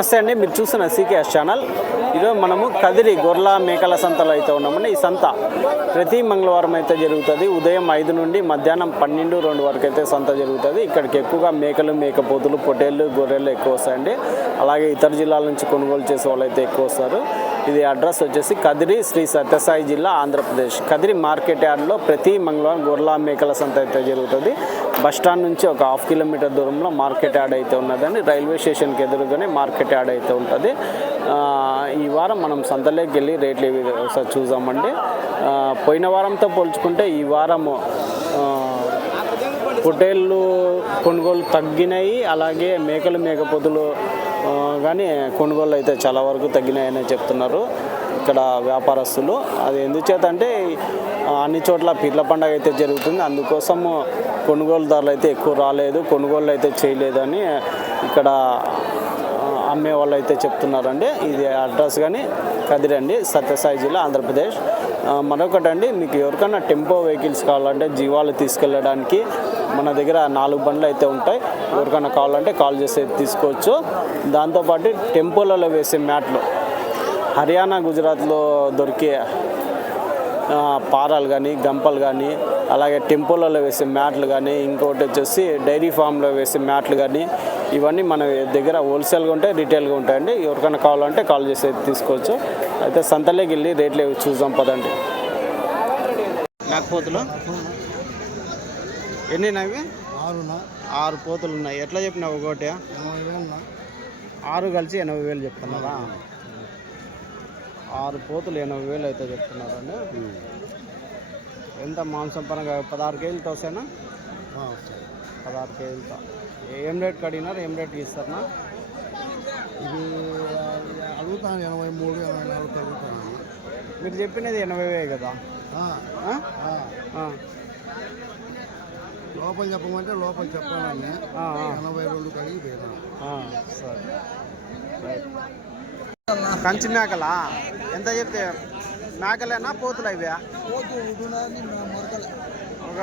నమస్తే అండి, మీరు చూస్తున్న సీకేఎస్ ఛానల్. ఈరోజు మనము కదిరి గొర్రెల మేకల సంతలో అయితే ఉన్నామండి. ఈ సంత ప్రతి మంగళవారం అయితే జరుగుతుంది. ఉదయం 5 నుండి మధ్యాహ్నం 12-2 వరకు అయితే సంత జరుగుతుంది. ఇక్కడికి ఎక్కువగా మేకలు, మేకపోతులు, పొట్టేళ్ళు, గొర్రెలు ఎక్కువ వస్తాయండి. అలాగే ఇతర జిల్లాల నుంచి కొనుగోలు చేసే వాళ్ళు అయితే ఎక్కువ వస్తారు. ఇది అడ్రస్ వచ్చేసి కదిరి, శ్రీ సత్యసాయి జిల్లా, ఆంధ్రప్రదేశ్. కదిరి మార్కెట్ యార్డ్లో ప్రతి మంగళవారం గొర్రెల మేకల సంత అయితే జరుగుతుంది. బస్టాండ్ నుంచి ఒక 1/2 కిలోమీటర్ దూరంలో మార్కెట్ యార్డ్ అయితే ఉన్నదండి. రైల్వే స్టేషన్కి ఎదురుగానే మార్కెట్ యార్డ్ అయితే ఉంటుంది. ఈ వారం మనం సంతలోకి వెళ్ళి రేట్లు ఏవి ఒకసారి చూద్దామండి. పోయిన వారంతో పోల్చుకుంటే ఈ వారము పొట్టేళ్ళు కొనుగోలు తగ్గినాయి. అలాగే మేకలు, మేకపోతులు కానీ కొనుగోలు అయితే చాలా వరకు తగ్గినాయని చెప్తున్నారు ఇక్కడ వ్యాపారస్తులు. అది ఎందుచేత అంటే అన్ని చోట్ల పీర్ల పండుగ అయితే జరుగుతుంది. అందుకోసము కొనుగోలుదారులు అయితే ఎక్కువ రాలేదు, కొనుగోలు అయితే చేయలేదని ఇక్కడ అమ్మే వాళ్ళు అయితే చెప్తున్నారండి. ఇది అడ్రస్ కానీ కదిరి అండి, సత్యసాయి జిల్లా, ఆంధ్రప్రదేశ్. మరొకటండి, మీకు ఎవరికైనా టెంపో వెహికల్స్ కావాలంటే జీవాలు తీసుకెళ్ళడానికి మన దగ్గర 4 బండ్లు అయితే ఉంటాయి. ఎవరికైనా కావాలంటే కాల్ చేసి తీసుకోవచ్చు. దాంతోపాటు టెంపోలలో వేసే మ్యాట్లు హర్యానా, గుజరాత్లో దొరికే పారాలు కానీ, గంపలు కానీ, అలాగే టెంపోలలో వేసే మ్యాట్లు కానీ, ఇంకోటి వచ్చేసి డైరీ ఫామ్లో వేసే మ్యాట్లు కానీ, ఇవన్నీ మన దగ్గర హోల్సేల్గా ఉంటాయి, రీటైల్గా ఉంటాయండి. ఎవరికైనా కావాలంటే కాల్ చేసి తీసుకోవచ్చు. అయితే సంతలోకి వెళ్ళి రేట్లు చూద్దాం పదండి. మేకపోతులు ఎన్ని అవి? 6 పోతులు ఉన్నాయి. ఎట్లా చెప్పినావు ఒకటి? 6 కలిసి 80,000 చెప్తున్నారా? 6 పోతులు 80,000 అయితే చెప్తున్నారండి. ఎంత మాంసం పరంగా 16 కేజీలతో వస్తాయినా? 16 కేజీలతో. ఏం రేట్ కడిగినారు, ఏం రేట్కి ఇస్తారన్నా? ఇది అడుగుతాను 83, 84 అడుగుతాను. మీరు చెప్పినది 80,000 కదా? లోపల చెప్పమంటే లోపల చెప్పాలని 82 కడిగి పోయినా. సరే. కంచి మేకలా ఎంత చెప్తే? మేకలేనా పోతులు ఇవా? ఒక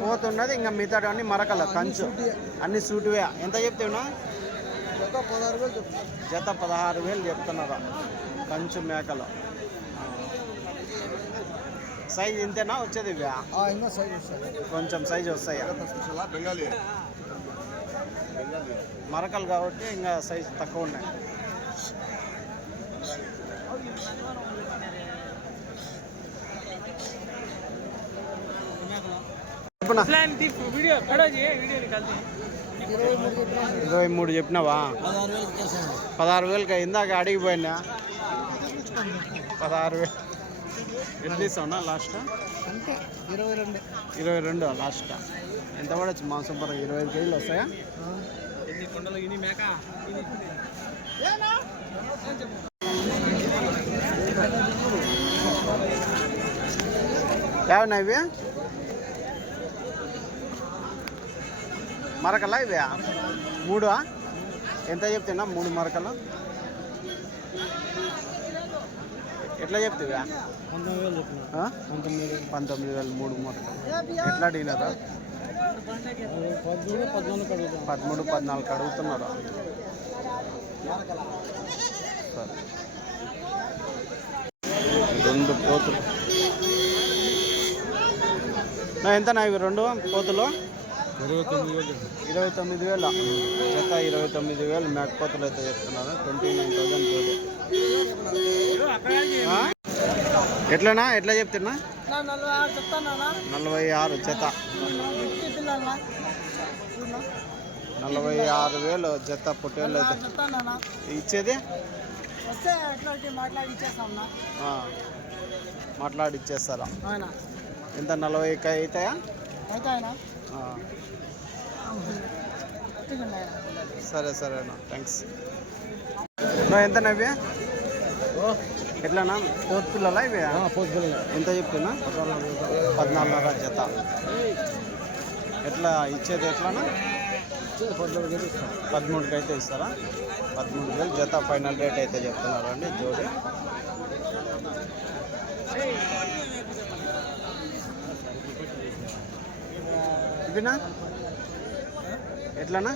పోతు ఉన్నది, ఇంకా మిగతా అన్ని మరకల కంచు అన్ని సూటివే. ఎంత చెప్తావునా? జత 16,000 చెప్తున్నారా కంచు మేకలు. సైజ్ ఇంతేనా వచ్చేది? ఇవా కొంచెం సైజు వస్తాయి, మరకలు కాబట్టి ఇంకా సైజు తక్కువ ఉన్నాయి. చెప్పనా? 23 చెప్పినావా? 16,000 ఇందాక అడిగిపోయినా. 16,000 ఎట్లా ఇస్తావునా లాస్ట్? 22 లాస్ట్. ఎంత పడవచ్చు మాంసం పరంగా? 25 కేజీలు వస్తాయా? ఏమన్నా ఇవి మరకలా? ఇవి 3 ఎంత చెప్తున్నా? 3 మరకలు ఎట్లా చెప్తావా? 19,000 3 మరకలు. ఎట్లా డీలరా? 13, 14 అడుగుతున్నారు. సరే. 2 పోతులు ఎంతనా ఇవి? 2 పోతులు 29,000 జత. 29,000 మేకపోతులు అయితే చెప్తున్నారు. 29,000 ఎట్లనా? ఎట్లా చెప్తున్నా? 46 జత. 46,000 జత పొట్టేళ్ళు అయితే ఇచ్చేది. మాట్లాడి ఇచ్చేస్తారా? ఎంత 40 అవుతాయా? సరే సరేనా, థ్యాంక్స్. ఎంత నవ్వి? ఎట్లానా? పోతు పిల్లలా ఇవి? ఎంత చెప్తున్నా? 14,500 జత. ఎట్లా ఇచ్చేది? ఎట్లానా? 13కి అయితే ఇస్తారా? 13,000 జత ఫైనల్ రేట్ అయితే చెప్తున్నారు అండి జోడి. ఇవినా ఎట్లానా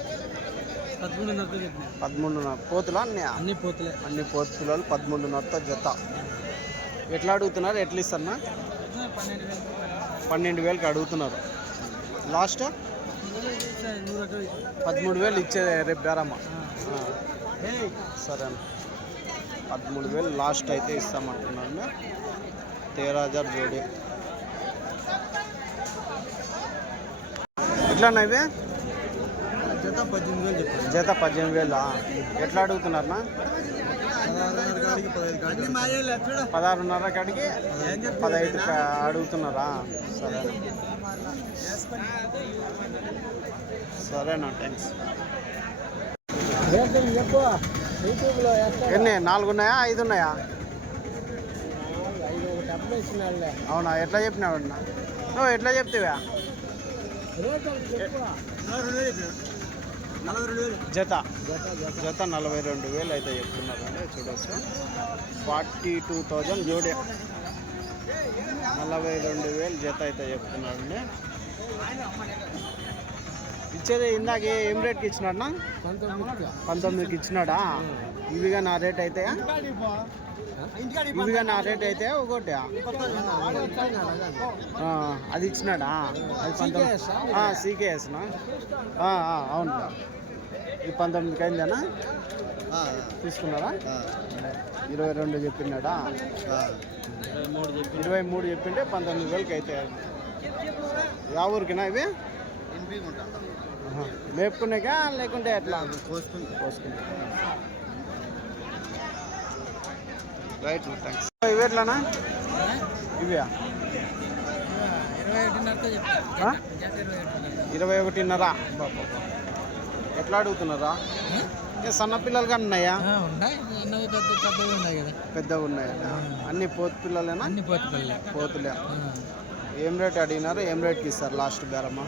13.5 పోతులా అన్ని పోతులే. అన్ని పోతు పిల్లలు 13.5 జత. ఎట్లా అడుగుతున్నారు, ఎట్లా ఇస్తారన్నా? 12,000కి అడుగుతున్నారు. లాస్ట్ 13,000 ఇచ్చేది రేపు బేరమ్మ. సరే అన్న, 13,000 లాస్ట్ అయితే ఇస్తామంటున్నాను. 13,000 జోడి. ఎట్లా అన్న ఇవి? జత 18,000 చెప్పారు. జత 18,000. ఎట్లా అడుగుతున్నారన్నా? 16.5 కాడికి 15 అడుగుతున్నారా? సరే సరేనా, థ్యాంక్స్. ఎన్ని 4 ఉన్నాయా 5 ఉన్నాయా? అవునా, ఎట్లా చెప్పినావు అన్న? నువ్వు ఎట్లా చెప్తావా? జత 42,000 అయితే చెప్తున్నారండి. చూడవచ్చు, 42,000 జోడి. 42,000 జత అయితే చెప్తున్నారండి. ఇచ్చేది ఇందాక ఏం రేట్కి ఇచ్చినాడన్నా? 19కి ఇచ్చినాడా? ఇవిగా నా రేట్ అయితే ఒకటి అది ఇచ్చినాడా? అది 19 సీకేఎస్నా? అవును, ఈ 19కి అయిందేనా? తీసుకున్నారా? 22 చెప్పినాడా? 23 చెప్పింటే 19,000కి అయితే. యా ఊరికినా ఇవి? మేపుకునేకా లేకుంటే ఎట్లా? కోసుకుంటా. Right, thanks. ఇవి ఎట్లానా? ఇవా 21.5. ఎట్లా అడుగుతున్నారా? సన్న పిల్లలు కానీ ఉన్నాయా? పెద్దగా ఉన్నాయా? అన్ని పోతు పిల్లలేనా? పోతులే. ఏం రేట్ అడిగినారు, ఏం రేట్కి ఇస్తారు లాస్ట్ బేరమ్మ?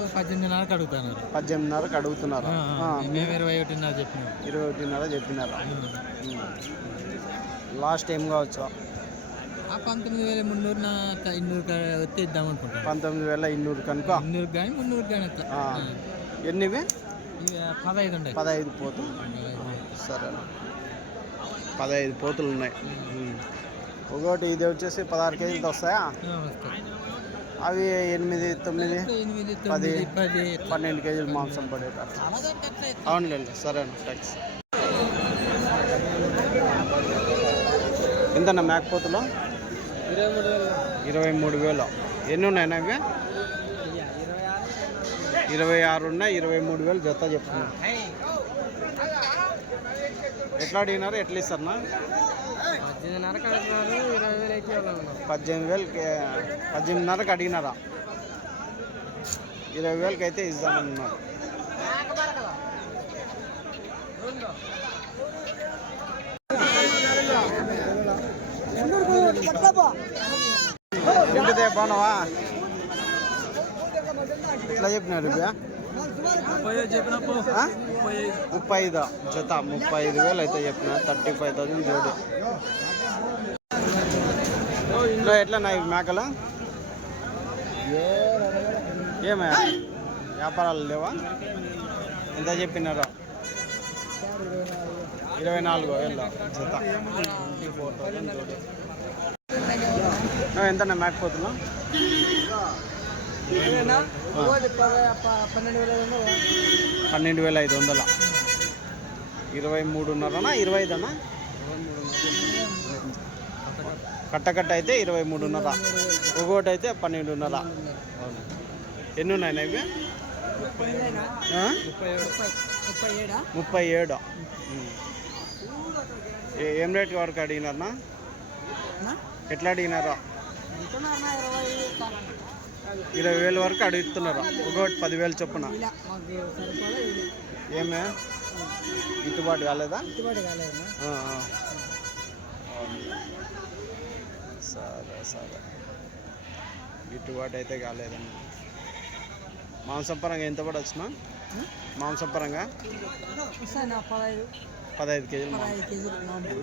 18,500కి అడుగుతున్నారు. 18,500కి అడుగుతున్నారు. 21,500 చెప్పినారా? లాస్ట్ ఏం కావచ్చు? 19,300 వస్తే ఇద్దాం అనుకుంటాను. 19,200 కనుక. 200 కానీ 300 కానీ అట్లా. ఎన్నివి? 15 ఉంటాయి. 15 పోతులు. సరే, 15 పోతులు ఉన్నాయి. ఒకటి ఇది వచ్చేసి 16 కేజీలతో వస్తాయా? అవి 8, 9, 10, 12 కేజీలు మాంసం పడేటట్టు. అవునులేండి, సరే అన్న, థ్యాంక్స్. ఎంతన్నా మేకపోతులు? 23,000. ఎన్ని ఉన్నాయన్నా ఇవి? 26 ఉన్నాయి. 23,000 జత చెప్తున్నా. ఎట్లా అడిగినారు, ఎట్లా ఇస్తారన్నా? 18,500కి అడిగినారా? 20,000కి అయితే ఇద్దామన్నారు. ఎంపితే బాగున్నావా? ఎట్లా చెప్పినారు? 35 జత 35,000 అయితే చెప్పిన. 35,000 జోడి. ఎట్లా నా మేకలు? ఏమే వ్యాపారాలు లేవా? ఎంత చెప్పినారా? 24,000 జత. 24,000 జోడి. ఎంతన్నా మేకపోతున్నా? 12,500. 23,500 25 కట్ట అయితే 23,500. ఒకటి అయితే 12,500. ఎన్ని ఉన్నాయన్నా ఇవి? 37. ఏం రేట్ వరకు అడిగినారన్నా? ఎట్లా అడిగినారా? 20,000 వరకు అడుగుతున్నారు. ఒకటి 10,000 చొప్పున. ఏమే గిట్టుబాటు కాలేదా? సరే, గిట్టుబాటు అయితే కాలేదండి. మాంసం పరంగా ఎంత పడి వచ్చినా? మాంసం పరంగా 15 కేజీలు 15 కేజీలు మామూలు.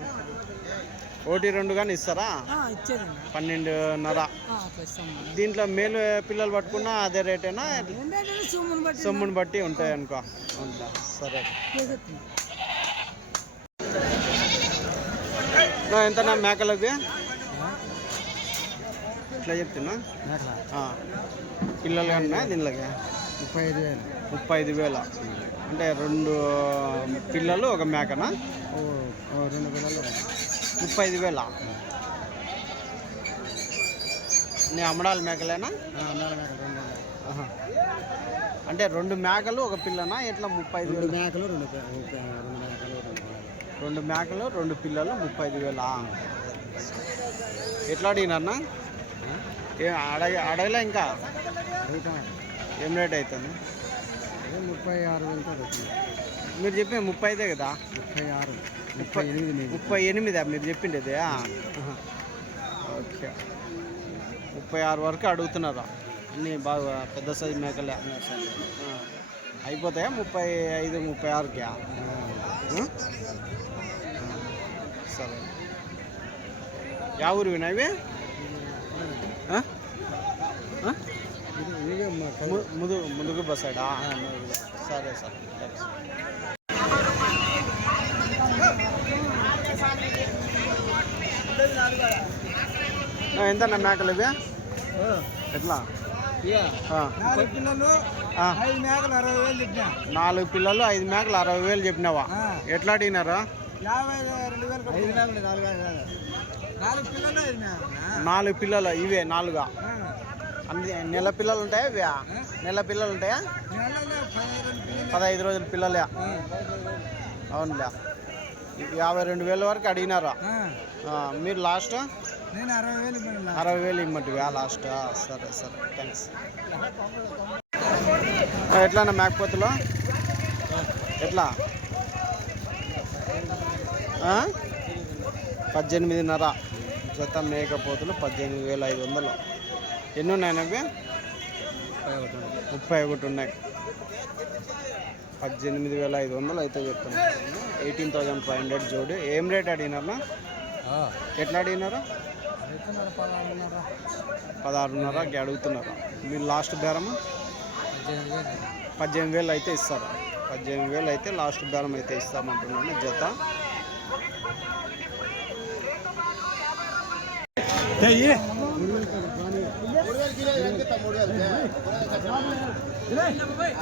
ఒకటి రెండు కానీ ఇస్తారా? ఇచ్చేదండి 12.5. అట్లా ఇస్తాం. దీంట్లో మేలు పిల్లలు పట్టుకున్నా అదే రేటేనా? ఏంటంటే సొమ్ముని బట్టి సొమ్ముని బట్టి ఉంటాయి అనుకో. అవునా, సరే. చేసేస్తుంది. ఎంతనా మేకలకి ఇట్లా చెప్తున్నా? పిల్లలు కన్నా దీనిలోకి 35,000. అంటే 2 పిల్లలు ఒక మేకనా? 2 పిల్లలు 35,000. నీ అమ్మడాల మేకలేనా? ఆహా. అంటే 2 మేకలు ఒక పిల్లనా? ఎట్లా 35,000? మేకలు 2 మేకలు 2 పిల్లలు 35,000. ఎట్లా అడిగినారన్నా? అడగలే ఇంకా? ఏం రేట్ అవుతుంది? 36,000 మీరు చెప్పిన 35 కదా? 38 మీరు చెప్పిండేది? ఓకే. 36 వరకు అడుగుతున్నారా? అన్నీ బాగా పెద్ద సైజు మేకలే అయిపోతాయా? 35, 36కి? సరే. యా ఊరు వినవి? ముందుకు బస్సాడా? సరే సరే, థ్యాంక్స్. ఎంత మేకలు ఇవి? ఎట్లా? 4 పిల్లలు 5 మేకలు 60,000 చెప్పినా. 4 పిల్లలు 5 మేకలు 60,000 చెప్పినావా? ఎట్లా అడిగినారా? 4 పిల్లలు ఇవే 4? అన్ని నెల పిల్లలు ఉంటాయా ఇవి? నెల పిల్లలు ఉంటాయా? 15 రోజుల పిల్లలే. అవునులే. 52,000 వరకు అడిగినారా? మీరు లాస్ట్? నేను 60,000 ఇమ్మటివా లాస్ట్? సరే సరే, థ్యాంక్స్. ఎట్లానా మేకపోతులు? ఎట్లా? 18,500 జత మేకపోతులు. 18,500. ఎన్ని ఉన్నాయనవి? 31 ఉన్నాయి. 18,500 అయితే చెప్తున్నారు. 18,500 జోడి. ఏం రేట్ అడిగినారా? ఎట్లా అడిగినారా? 16,500కి అడుగుతున్నారా? మీరు లాస్ట్ బేరము 18,000 అయితే ఇస్తారా? 18,000 అయితే లాస్ట్ బేరం అయితే ఇస్తామంటున్నాను జత.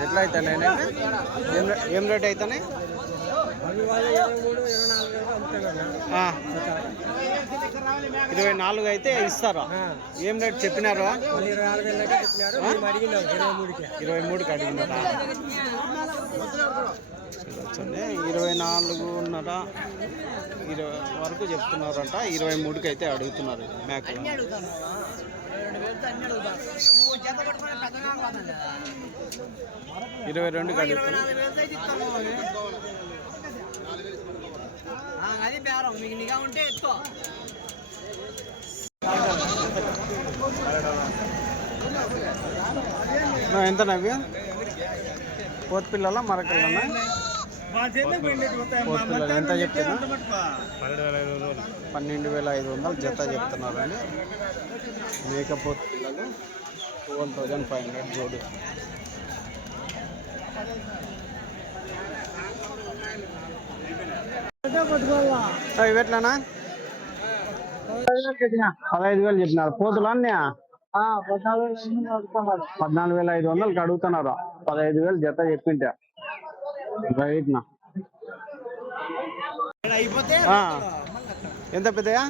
ఎట్లా అవుతాయి? ఏం రేట్ అవుతాయి? 24 అయితే ఇస్తారా? ఏం రేట్ చెప్పినారు? 23కి అడిగినారా? 24.5 20 వరకు చెప్తున్నారంట. 23కి అయితే అడుగుతున్నారు మేకలు. 22కి అడుగుతున్నారు. ఎంత నవ్వి? పోతు పిల్లల మరకలన్నా? పోతు పిల్లలు ఎంత చెప్తున్నా? 12,500 జత చెప్తున్నారు అండి. మేకపోతు పిల్లలు 12,500 జోడి. ఇవి ఎట్లానా? 15,000 చెప్పినారు. పోతులు అన్నీ 14,500కి అడుగుతున్నారు. 15,000 జత చెప్పింటే రైట్నా? ఎంత పెద్దయా?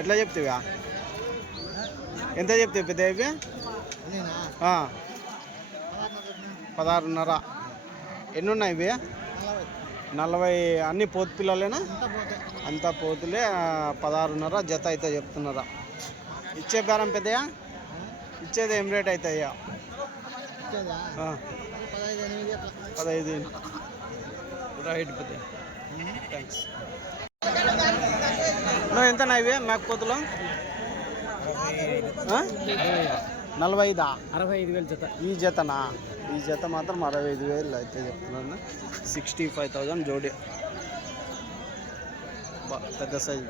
ఎట్లా చెప్తావా? ఎంత చెప్తావు పెద్ద? ఇవి 16,500. ఎన్ని ఉన్నాయి ఇవి? 40. అన్ని పోతు పిల్లలేనా? అంతా పోతులే. 16,500 జత అయితే చెప్తున్నారా? ఇచ్చే బేరం పెద్దయా? ఇచ్చేది ఏం రేట్ అవుతాయా? 15. రైట్ పెద్ద, థ్యాంక్స్. ఎంతనా ఇవి మేకపోతులు? 45. 65,000 జత. ఈ జతనా? ఈ జత మాత్రం 65,000 అయితే చెప్తున్నాను. 65,000 జోడి. పెద్ద సైజు